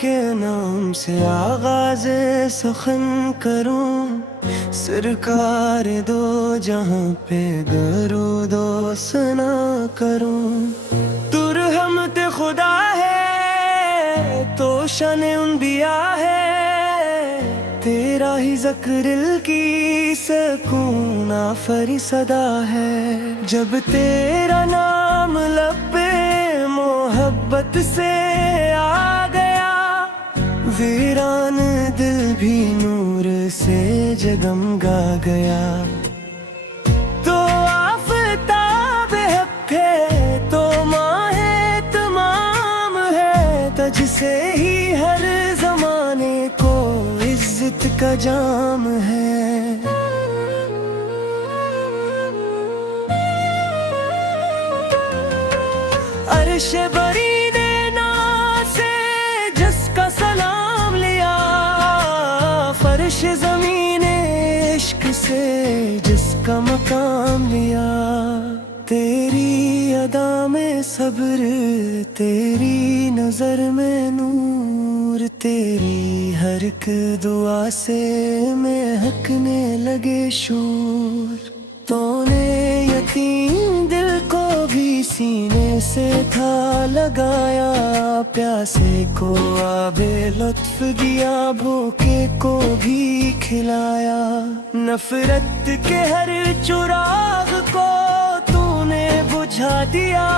کے نام سے آغاز سخن کروں، سرکار دو جہاں پہ درود و ثنا کروں۔ تو رحمت خدا ہے تو شان انبیاء ہے، تیرا ہی ذکر دل کی سکون آفری صدا ہے۔ جب تیرا نام لب محبت سے آ گیا، ویران دل بھی نور سے جگمگا گیا۔ تو آفتاب حق ہے تو ماہ تمام ہے، تجھ سے ہی ہر زمانے کو عزت کا جام ہے۔ عرش بری نے ناز سے جس کا سلام لیا، فرش زمین عشق سے جس کا مقام لیا۔ تیری ادا میں صبر، تیری نظر میں نور، تیری ہر ایک دعا سے مہکنے لگے شور۔ تو نے یتیم دل کو بھی سینے سے تھا لگایا، پیاسے کو آب لطف دیا، بھوکے کو بھی کھلایا۔ نفرت کے ہر چراغ کو تو نے بجھا دیا،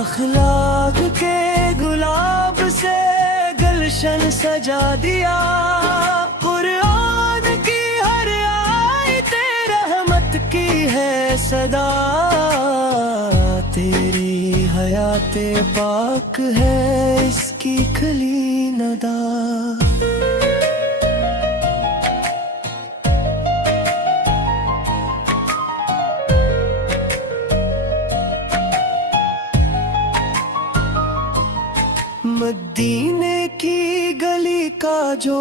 اخلاق کے گلاب سے گلشن سجا دیا۔ قرآن کی ہر آیت رحمت کی ہے صدا، تیری حیات پاک ہے اس کی کھلی ندا۔ مدینے کی گلی کا جو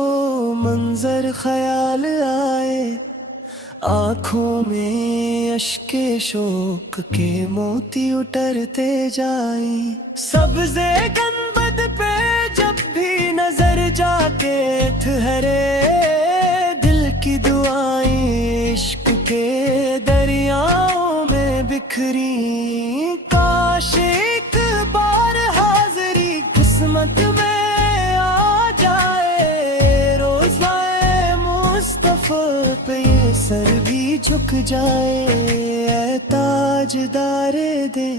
منظر خیال آئے، آنکھوں میں اشک شوق کے موتی اترتے جائیں۔ سبز گنبد پہ جب بھی نظر جا کے ٹھہرے، دل کی دعائیں عشق کے دریاؤں میں بکھری۔ کاش ایک بار حاضری قسمت میں آ جائے، روزہ مصطفیٰ پہ یہ سر بھی جھک جائے۔ اے تاجدار دے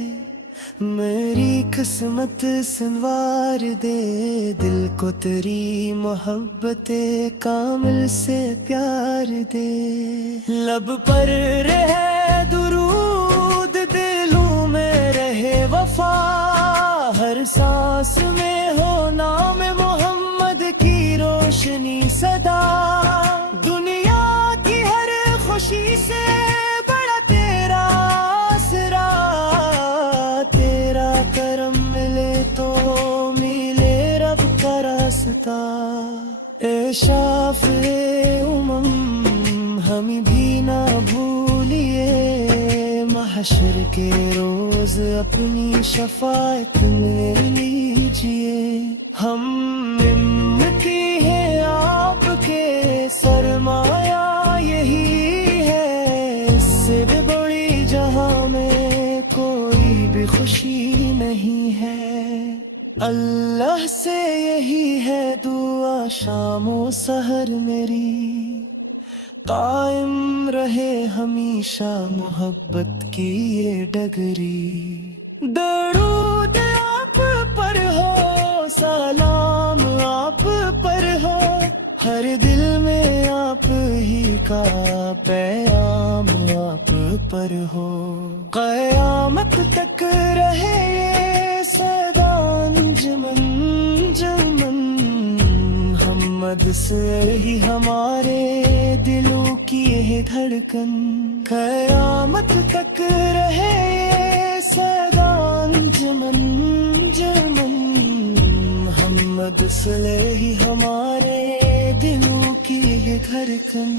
میری قسمت سنوار دے، دل کو تیری محبت کامل سے پیار دے۔ لب پر رہے درود، دلوں میں رہے وفا، ہر سانس میں ہو نام محمد کی روشنی صدا۔ دنیا کی ہر خوشی سے بڑا تیرا آسرا، تیرا کرم ملے تو ملے رب کا راستہ۔ اے شافع امم ہمیں بھی نہ بھولیے، محشر کے روز اپنی شفاعت میں لیجیے۔ ہم امتی ہیں آپ کے، سرمایہ یہی ہے، اس سے بھی بڑی جہاں میں کوئی بھی خوشی نہیں ہے۔ اللہ سے یہی ہے دعا شام و سحر میری، قائم رہے ہمیشہ محبت کی یہ ڈگری۔ درود آپ پر ہو، سلام آپ پر ہو، ہر دل میں آپ ہی کا پیام آپ پر ہو۔ قیامت تک رہے یہ صدا انجمن انجمن، محمد سے ہی ہمارے دلوں کی یہ دھڑکن۔ قیامت تک رہے یہ صدا انجمن انجمن، محمد سے ہی ہمارے دلوں کی یہ دھڑکن۔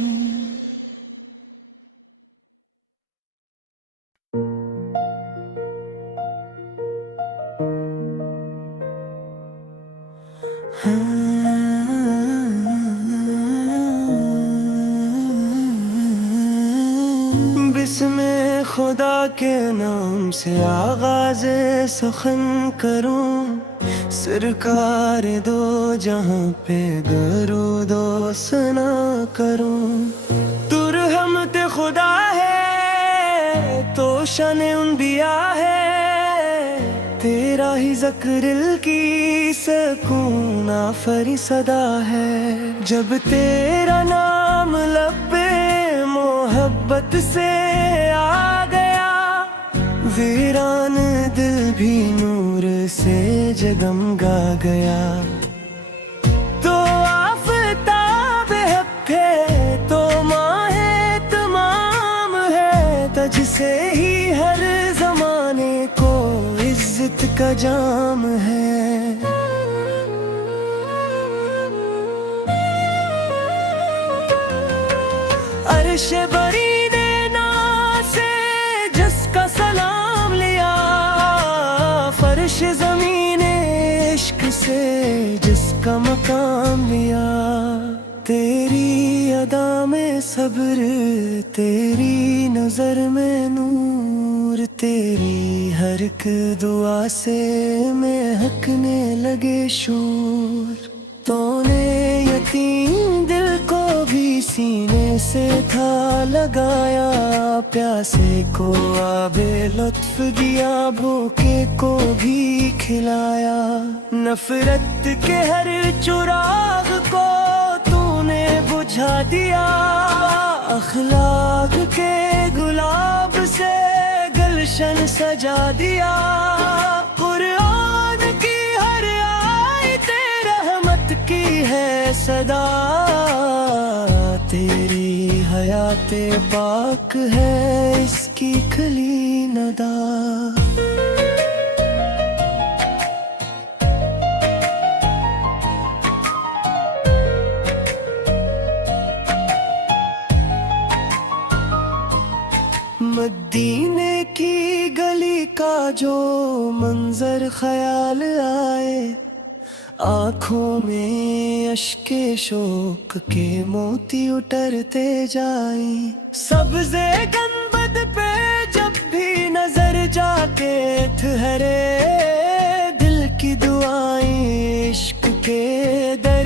بسم خدا کے نام سے آغاز سخن کروں، سرکار دو جہاں پہ درود و ثنا کروں۔ تو رحمت خدا ہے تو شان انبیاء ہے، تیرا ہی ذکر کی سکون آفری صدا ہے۔ جب تیرا نام لب محبت سے آ گیا، ویران دل بھی نور سے جگمگا گیا۔ تو آفتاب حق ہے تو ماہ تمام ہے، تجھ سے ہی ہر زمانے کو عزت کا جام ہے۔ عرش بری نے ناز سے جس کا سلام لیا، فرش زمین عشق سے جس کا مقام لیا۔ تیری ادا میں صبر، تیری نظر میں نور، تیری ہر ایک دعا سے مہکنے لگے شور۔ تو نے یتیم دل کو بھی سینے سے تھا لگایا، پیاسے کو آب لطف دیا، بھوکے کو بھی کھلایا۔ نفرت کے ہر چراغ کو تو نے بجھا دیا، اخلاق کے گلاب سے گلشن سجا دیا۔ قرآن کی ہر آیت رحمت کی ہے صدا، تیری حیات پاک ہے اس کی کھلی ندا۔ مدینے کی گلی کا جو منظر خیال آئے، آنکھوں میں اشک شوق کے موتی اترتے جائیں۔ سبز گنبد پہ جب بھی نظر جاتے ٹھہرے، دل کی دعائیں عشق کے دریا